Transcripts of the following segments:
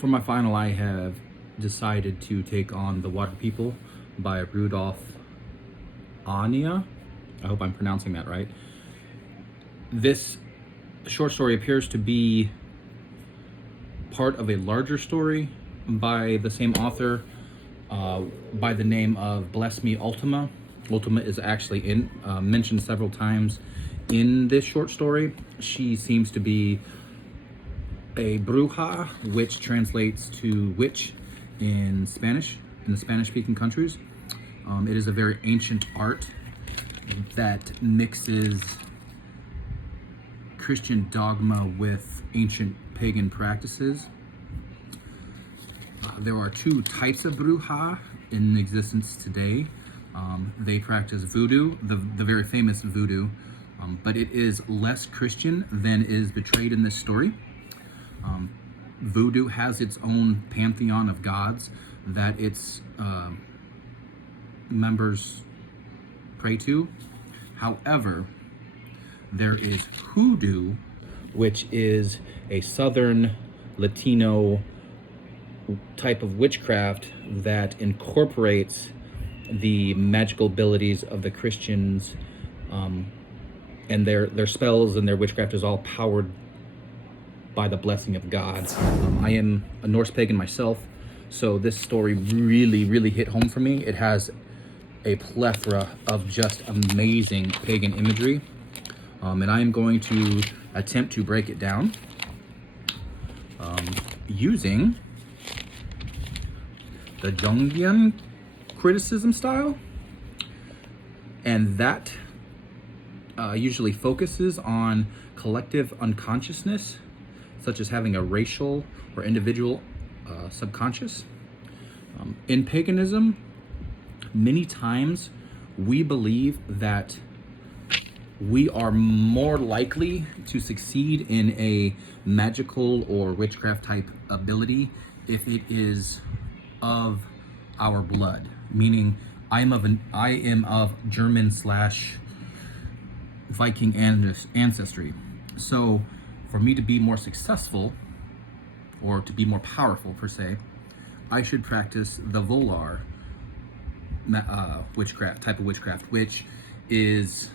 For my final, I have decided to take on The Water People by Rudolf Ania. I hope I'm pronouncing that right. This short story appears to be part of a larger story by the same author by the name of Bless Me Ultima. Ultima is actually mentioned several times in this short story. She seems to be a bruja, which translates to witch in Spanish, in the Spanish-speaking countries. It is a very ancient art that mixes Christian dogma with ancient pagan practices. There are two types of bruja in existence today. They practice voodoo, the very famous voodoo, but it is less Christian than is portrayed in this story. Voodoo has its own pantheon of gods that its members pray to. However, there is hoodoo, which is a southern Latino type of witchcraft that incorporates the magical abilities of the Christians, and their spells and their witchcraft is all powered by the blessing of God. I am a Norse pagan myself, so this story really hit home for me. It has a plethora of just amazing pagan imagery, and I am going to attempt to break it down using the Jungian criticism style, and that usually focuses on collective unconsciousness, such as having a racial or individual subconscious. In paganism, many times we believe that we are more likely to succeed in a magical or witchcraft type ability if it is of our blood, meaning I am of German / Viking ancestry. So for me to be more successful, or to be more powerful per se, I should practice the Volar type of witchcraft, which is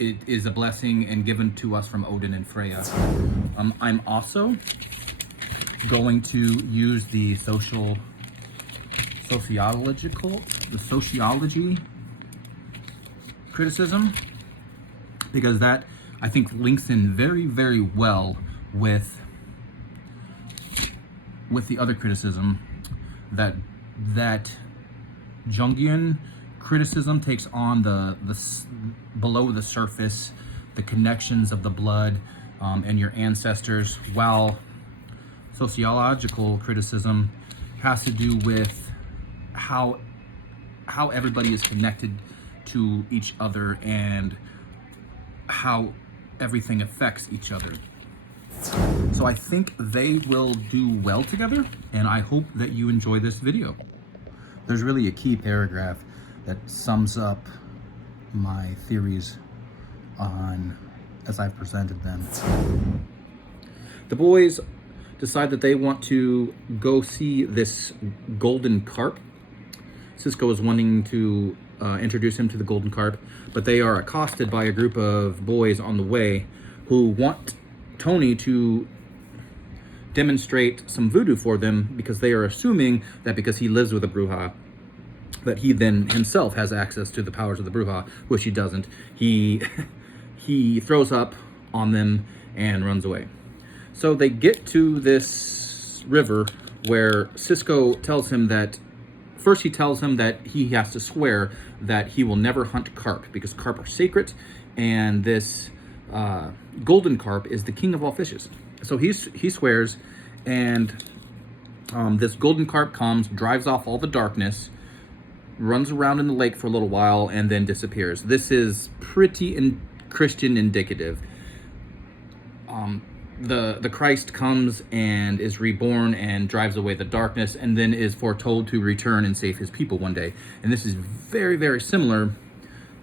a blessing and given to us from Odin and Freya. I'm also going to use the sociology criticism, because that, I think, links in very well with the other criticism that Jungian criticism takes on the below the surface, the connections of the blood and your ancestors, while sociological criticism has to do with how everybody is connected to each other and how everything affects each other. So I think they will do well together, and I hope that you enjoy this video. There's really a key paragraph that sums up my theories as I've presented them. The boys decide that they want to go see this golden carp. Sisko is wanting to introduce him to the golden carp, but they are accosted by a group of boys on the way who want Tony to demonstrate some voodoo for them, because they are assuming that because he lives with a bruja, that he then himself has access to the powers of the bruja, which he doesn't. He throws up on them and runs away. So they get to this river where Sisko tells him that, first he tells him that he has to swear that he will never hunt carp, because carp are sacred, and this golden carp is the king of all fishes. So he swears, and this golden carp comes, drives off all the darkness, runs around in the lake for a little while, and then disappears. This is pretty Christian indicative. The Christ comes and is reborn and drives away the darkness, and then is foretold to return and save his people one day. And this is very similar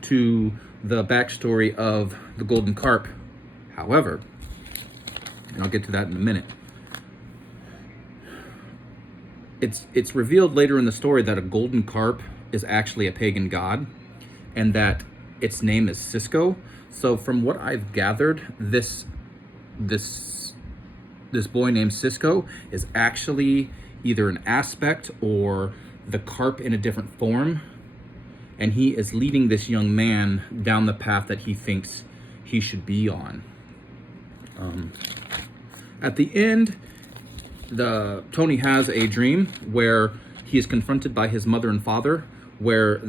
to the backstory of the golden carp. However, and I'll get to that in a minute, it's revealed later in the story that a golden carp is actually a pagan god, and that its name is Cisco. So from what I've gathered, this boy named Cisco is actually either an aspect or the carp in a different form, and he is leading this young man down the path that he thinks he should be on. At the end, Tony has a dream where he is confronted by his mother and father, where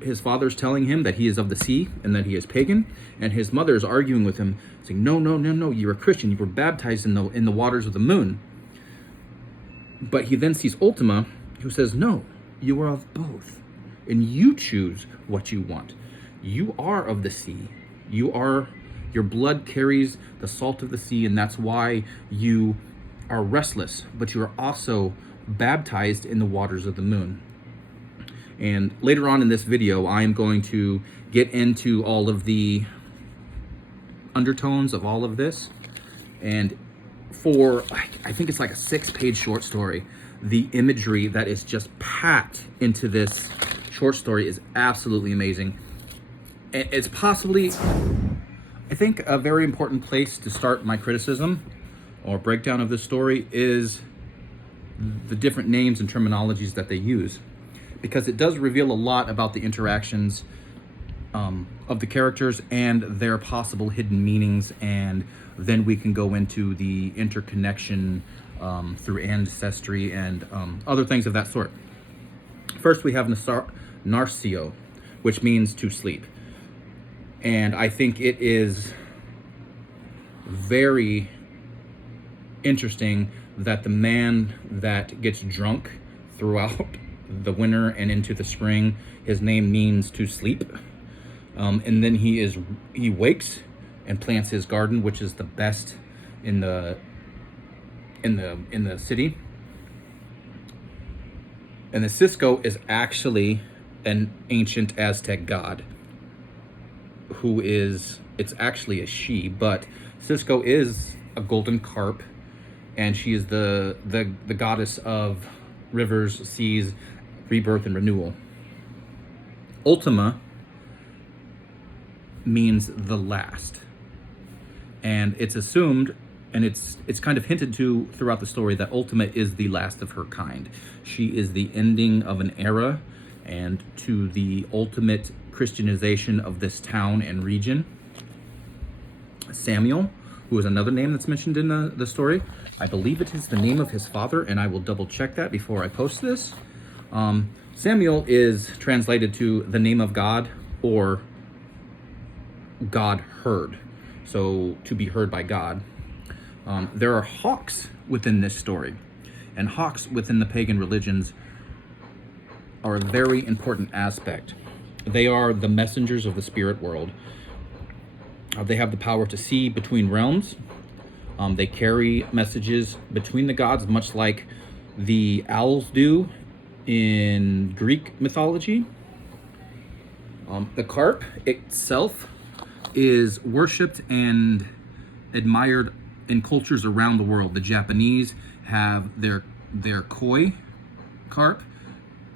his father's telling him that he is of the sea and that he is pagan, and his mother is arguing with him, saying, no, you're a Christian, you were baptized in the waters of the moon. But he then sees Ultima, who says, no, you are of both, and you choose what you want. You are of the sea. Your blood carries the salt of the sea, and that's why you are restless, but you are also baptized in the waters of the moon. And later on in this video, I am going to get into all of the undertones of all of this. And for, I think it's like a 6-page short story, the imagery that is just packed into this short story is absolutely amazing. It's possibly, I think, a very important place to start my criticism or breakdown of this story is the different names and terminologies that they use, because it does reveal a lot about the interactions of the characters and their possible hidden meanings, and then we can go into the interconnection through ancestry and other things of that sort. First, we have Narcio, which means to sleep. And I think it is very interesting that the man that gets drunk throughout the winter and into the spring, his name means to sleep. And then he wakes and plants his garden, which is the best in the city. And the Cisco is actually an ancient Aztec god, it's actually a she, but Cisco is a golden carp, and she is the goddess of rivers, seas, rebirth, and renewal. Ultima means the last, and it's assumed, and it's kind of hinted to throughout the story, that Ultima is the last of her kind. She is the ending of an era and to the ultimate Christianization of this town and region. Samuel, who is another name that's mentioned in the story, I believe it is the name of his father, and I will double check that before I post this. Samuel is translated to the name of God, or God heard, so to be heard by God. There are hawks within this story, and hawks within the pagan religions are a very important aspect. They are the messengers of the spirit world. They have the power to see between realms. They carry messages between the gods, much like the owls do in Greek mythology. The carp itself is worshipped and admired in cultures around the world. The Japanese have their koi carp.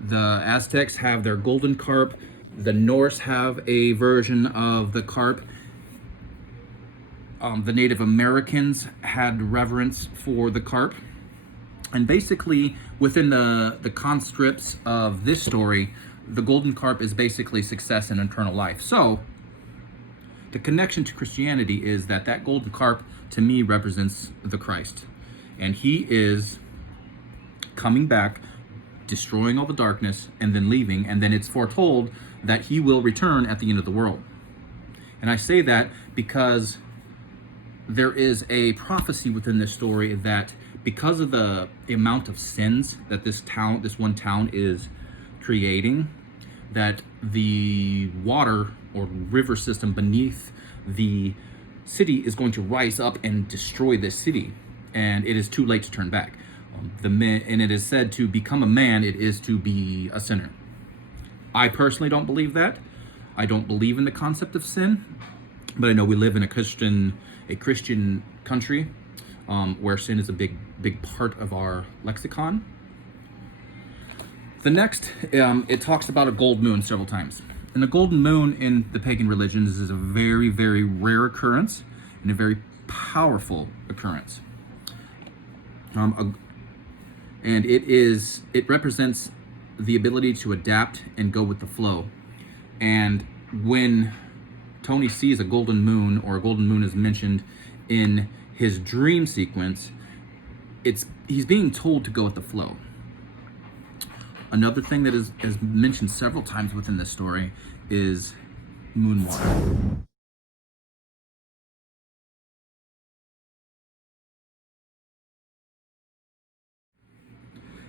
The Aztecs have their golden carp. The Norse have a version of the carp. The Native Americans had reverence for the carp. And basically, within the conscripts of this story, the golden carp is basically success and eternal life. So, the connection to Christianity is that golden carp, to me, represents the Christ. And he is coming back, destroying all the darkness, and then leaving. And then it's foretold that he will return at the end of the world. And I say that because there is a prophecy within this story that because of the amount of sins that this one town is creating, that the water or river system beneath the city is going to rise up and destroy this city, and it is too late to turn back. And it is said to become a man, it is to be a sinner. I personally don't believe that. I don't believe in the concept of sin, but I know we live in a Christian country where sin is a big part of our lexicon. The next, it talks about a gold moon several times. And the golden moon in the pagan religions is a very, very rare occurrence and a very powerful occurrence. And it represents the ability to adapt and go with the flow. And when Tony sees a golden moon, or a golden moon is mentioned in his dream sequence, he's being told to go with the flow. Another thing that is mentioned several times within this story is moon water.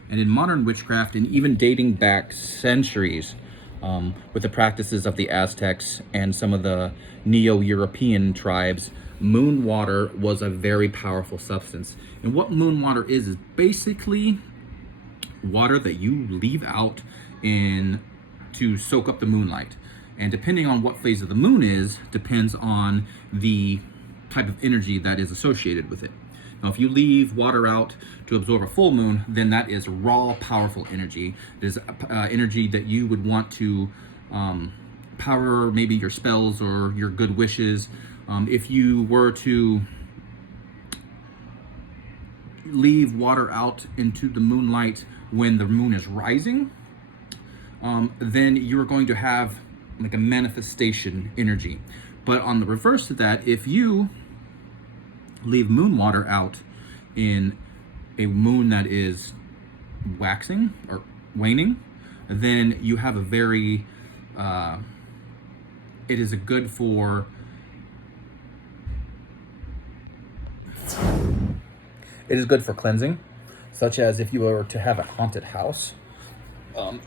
And in modern witchcraft, and even dating back centuries, with the practices of the Aztecs and some of the Neo-European tribes, moon water was a very powerful substance. And what moon water is basically water that you leave out to soak up the moonlight. And depending on what phase of the moon is, depends on the type of energy that is associated with it. Now, if you leave water out to absorb a full moon, then that is raw, powerful energy. It is energy that you would want to power maybe your spells or your good wishes. If you were to leave water out into the moonlight when the moon is rising, then you're going to have like a manifestation energy. But on the reverse of that, if you leave moon water out in a moon that is waxing or waning, then you have a very it is good for cleansing, such as if you were to have a haunted house,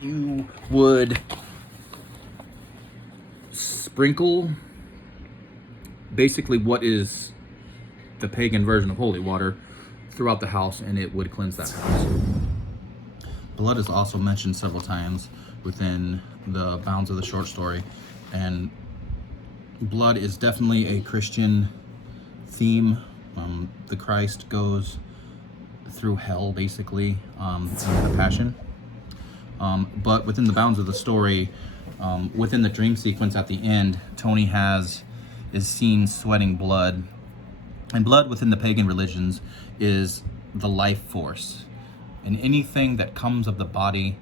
you would sprinkle basically what is the pagan version of holy water throughout the house, and it would cleanse that house. Blood is also mentioned several times within the bounds of the short story, and blood is definitely a Christian theme. The Christ goes through hell basically in the Passion, but within the bounds of the story, within the dream sequence at the end, Tony is seen sweating blood. And blood within the pagan religions is the life force. And anything that comes of the body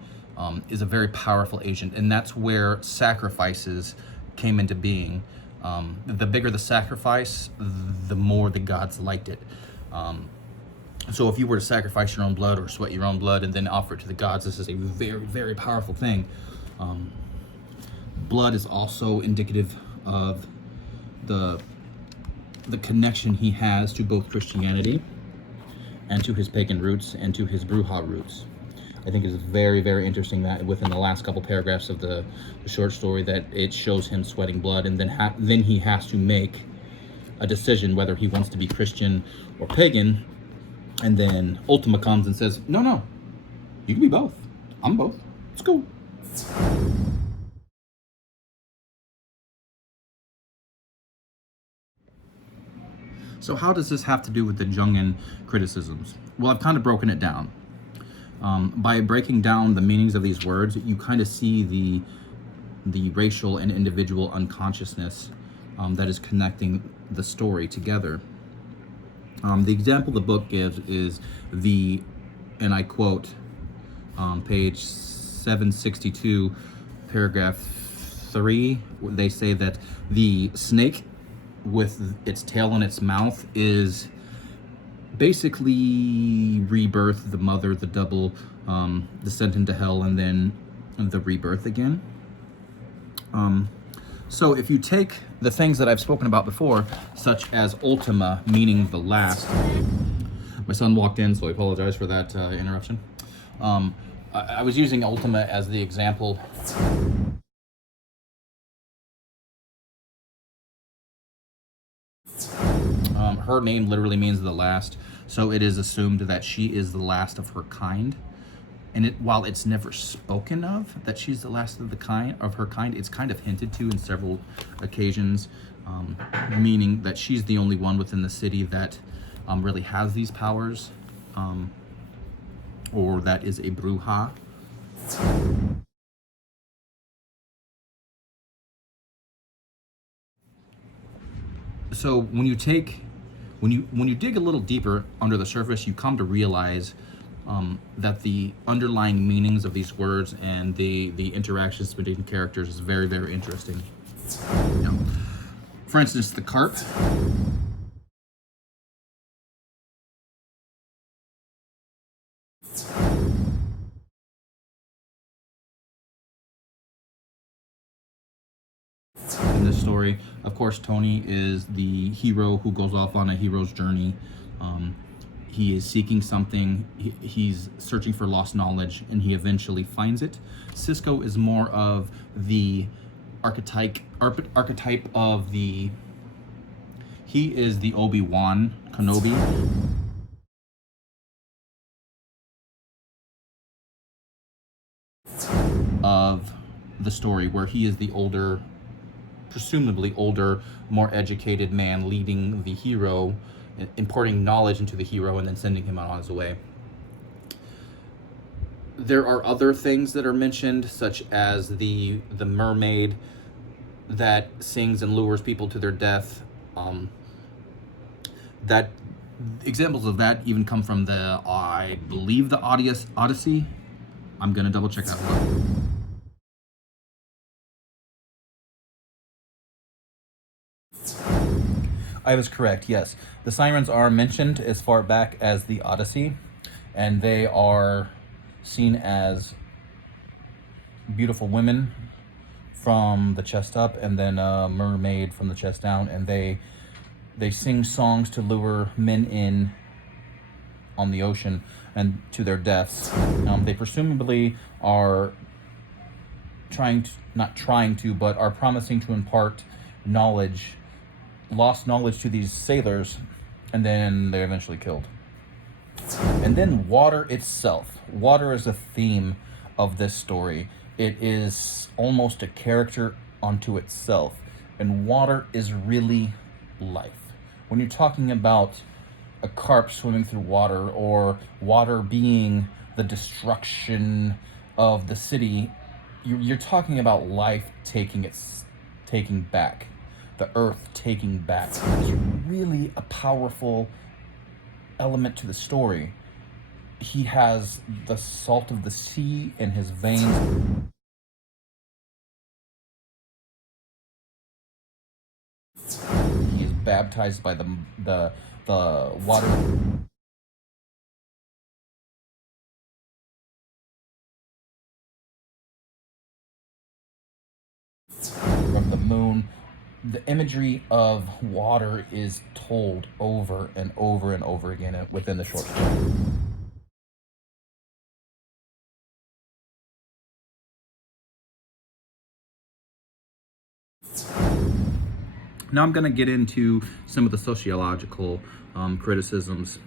is a very powerful agent. And that's where sacrifices came into being. The bigger the sacrifice, the more the gods liked it. So if you were to sacrifice your own blood or sweat your own blood and then offer it to the gods, this is a very, very powerful thing. Blood is also indicative of the connection he has to both Christianity and to his pagan roots and to his Bruja roots. I think it's very, very interesting that within the last couple paragraphs of the short story that it shows him sweating blood, and then he has to make a decision whether he wants to be Christian or pagan. And then Ultima comes and says, no, you can be both. I'm both. It's cool. So how does this have to do with the Jungian criticisms? Well, I've kind of broken it down. By breaking down the meanings of these words, you kind of see the racial and individual unconsciousness that is connecting the story together. The example the book gives is and I quote, page 762, paragraph 3, they say that the snake with its tail in its mouth is basically rebirth, the mother, the double, descent into hell, and then the rebirth again. So if you take the things that I've spoken about before, such as Ultima, meaning the last. My son walked in, so I apologize for that interruption. I was using Ultima as the example. Her name literally means the last, so it is assumed that she is the last of her kind. And while it's never spoken of that she's the last of her kind, it's kind of hinted to in several occasions, meaning that she's the only one within the city that really has these powers, or that is a Bruja. So when you dig a little deeper under the surface, you come to realize that the underlying meanings of these words and the interactions between characters is very, very interesting. You know, for instance, the carp. In this story, of course, Tony is the hero who goes off on a hero's journey. He is seeking something. He's searching for lost knowledge, and he eventually finds it. Cisco is more of the archetype of the. He is the Obi-Wan Kenobi. Of the story, where he is the older, presumably older, more educated man leading the hero, imparting knowledge into the hero, and then sending him on his way. There are other things that are mentioned, such as the mermaid that sings and lures people to their death. That examples of that even come from the, I believe, the Odyssey. I'm gonna double check that one. I was correct, yes. The sirens are mentioned as far back as the Odyssey, and they are seen as beautiful women from the chest up, and then a mermaid from the chest down, and they sing songs to lure men in on the ocean and to their deaths. They presumably are not trying to, but are promising to impart knowledge, lost knowledge to these sailors, and then they're eventually killed. And then water itself. Water is a theme of this story. It is almost a character unto itself. And water is really life. When you're talking about a carp swimming through water, or water being the destruction of the city, you're talking about life taking back, the earth taking back. It's really a powerful element to the story. He has the salt of the sea in his veins. He is baptized by the water from the moon. The imagery of water is told over and over and over again within the short story. Now I'm going to get into some of the sociological criticisms,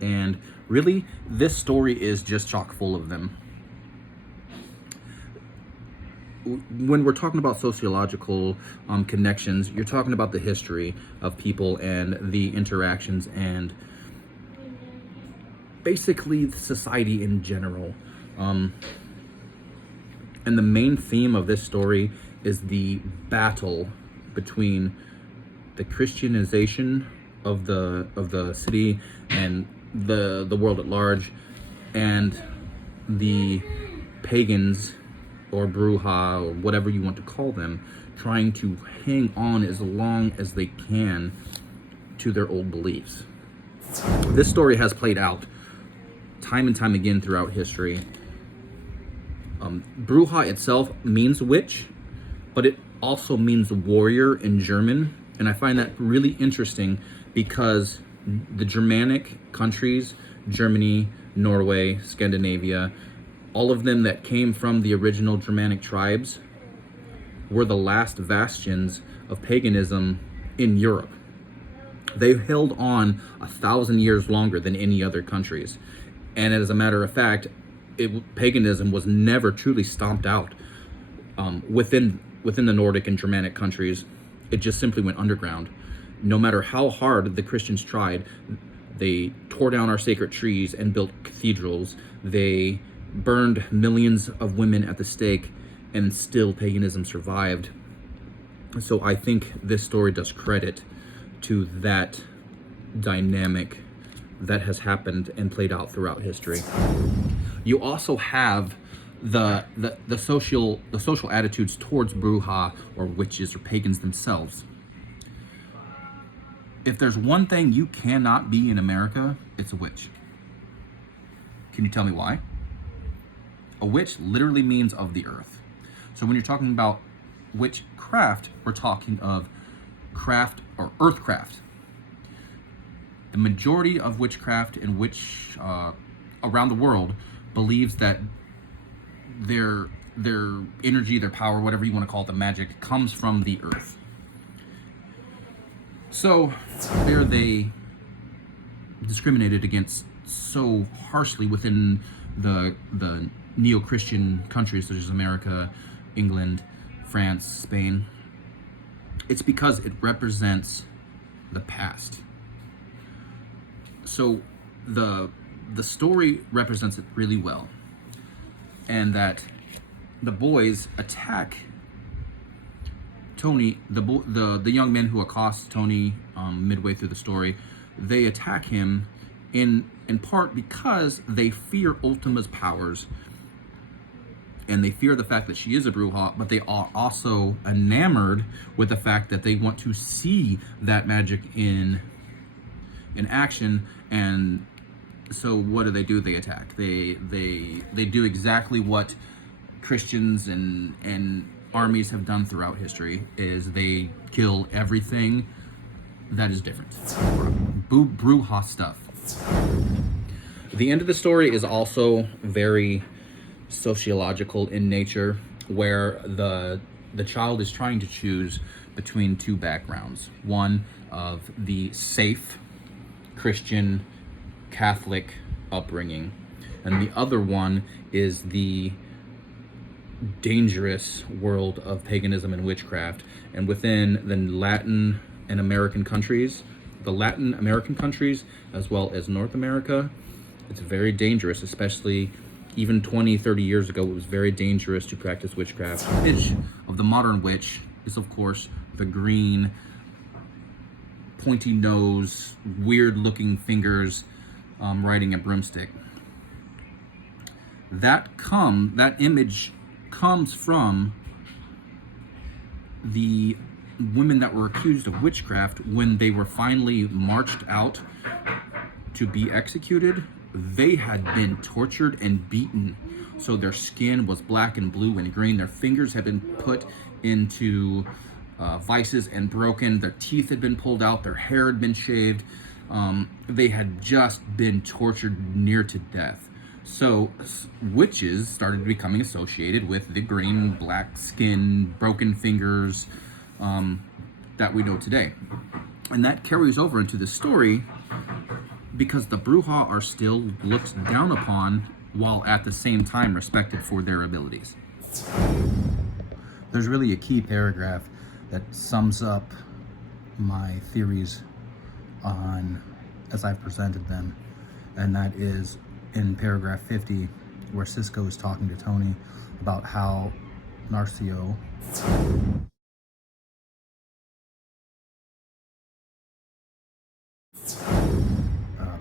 and really this story is just chock full of them. When we're talking about sociological connections, you're talking about the history of people and the interactions and basically society in general. And the main theme of this story is the battle between the Christianization of the city and the world at large, and the pagans, or Brujah, or whatever you want to call them, trying to hang on as long as they can to their old beliefs. This story has played out time and time again throughout history. Brujah itself means witch, but it also means warrior in German, and I find that really interesting because the Germanic countries, Germany, Norway, Scandinavia, all of them that came from the original Germanic tribes, were the last bastions of paganism in Europe. They held on 1,000 years longer than any other countries. And as a matter of fact, paganism was never truly stomped out within the Nordic and Germanic countries. It just simply went underground. No matter how hard the Christians tried, they tore down our sacred trees and built cathedrals. They burned millions of women at the stake, and still paganism survived. So I think this story does credit to that dynamic that has happened and played out throughout history. You also have the social attitudes towards Bruja, or witches, or pagans themselves. If there's one thing you cannot be in America, it's a witch. Can you tell me why? A witch literally means of the earth. So when you're talking about witchcraft, we're talking of craft or earthcraft. The majority of witchcraft and witch around the world believes that their energy, their power, whatever you want to call it, the magic, comes from the earth. So where they discriminated against so harshly within the neo-Christian countries such as America, England, France, Spain, it's because it represents the past. So the story represents it really well, and that the boys attack Tony, the young men who accost Tony midway through the story. They attack him in part because they fear Ultima's powers, and they fear the fact that she is a Bruja, but they are also enamored with the fact that they want to see that magic in action. And so what do? They attack. They do exactly what Christians and armies have done throughout history, is they kill everything that is different. Bruja stuff. The end of the story is also very sociological in nature, where the child is trying to choose between two backgrounds. One of the safe Christian Catholic upbringing, and the other one is the dangerous world of paganism and witchcraft. And within the Latin American countries, as well as North America, it's very dangerous, especially even 20-30 years ago. It was very dangerous to practice witchcraft. The image of the modern witch is, of course, the green, pointy nose, weird looking fingers, riding a broomstick. That image comes from the women that were accused of witchcraft. When they were finally marched out to be executed, they had been tortured and beaten. So their skin was black and blue and green. Their fingers had been put into vices and broken. Their teeth had been pulled out. Their hair had been shaved. They had just been tortured near to death. So witches started becoming associated with the green, black skin, broken fingers that we know today. And that carries over into the story, because the Bruja are still looked down upon, while at the same time respected for their abilities. There's really a key paragraph that sums up my theories on as I've presented them, and that is in paragraph 50, where Cisco is talking to Tony about how Narcio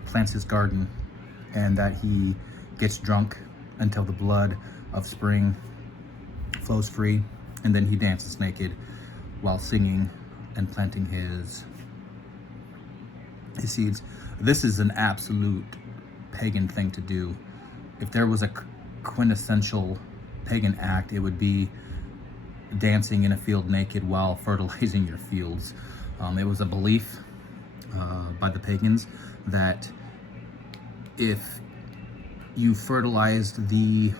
plants his garden, and that he gets drunk until the blood of spring flows free, and then he dances naked while singing and planting his seeds. This is an absolute pagan thing to do. If there was a quintessential pagan act, it would be dancing in a field naked while fertilizing your fields. It was a belief by the pagans that if you fertilized the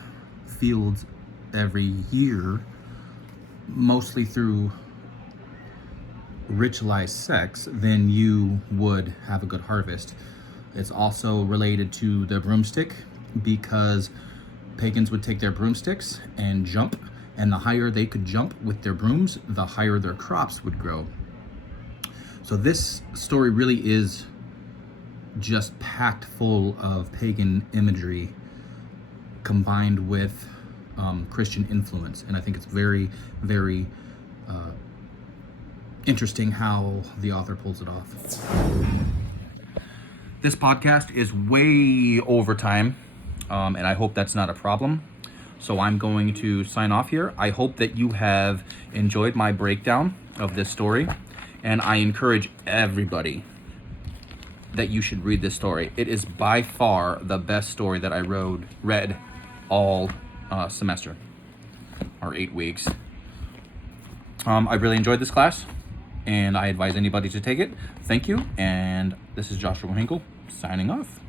fields every year, mostly through ritualized sex, then you would have a good harvest. It's also related to the broomstick, because pagans would take their broomsticks and jump, and the higher they could jump with their brooms, the higher their crops would grow. So this story really is just packed full of pagan imagery combined with Christian influence. And I think it's very, very interesting how the author pulls it off. This podcast is way over time, and I hope that's not a problem. So I'm going to sign off here. I hope that you have enjoyed my breakdown of this story, and I encourage everybody that you should read this story. It is by far the best story that I read all semester, or 8 weeks. I really enjoyed this class, and I advise anybody to take it. Thank you, and this is Joshua Hinkle signing off.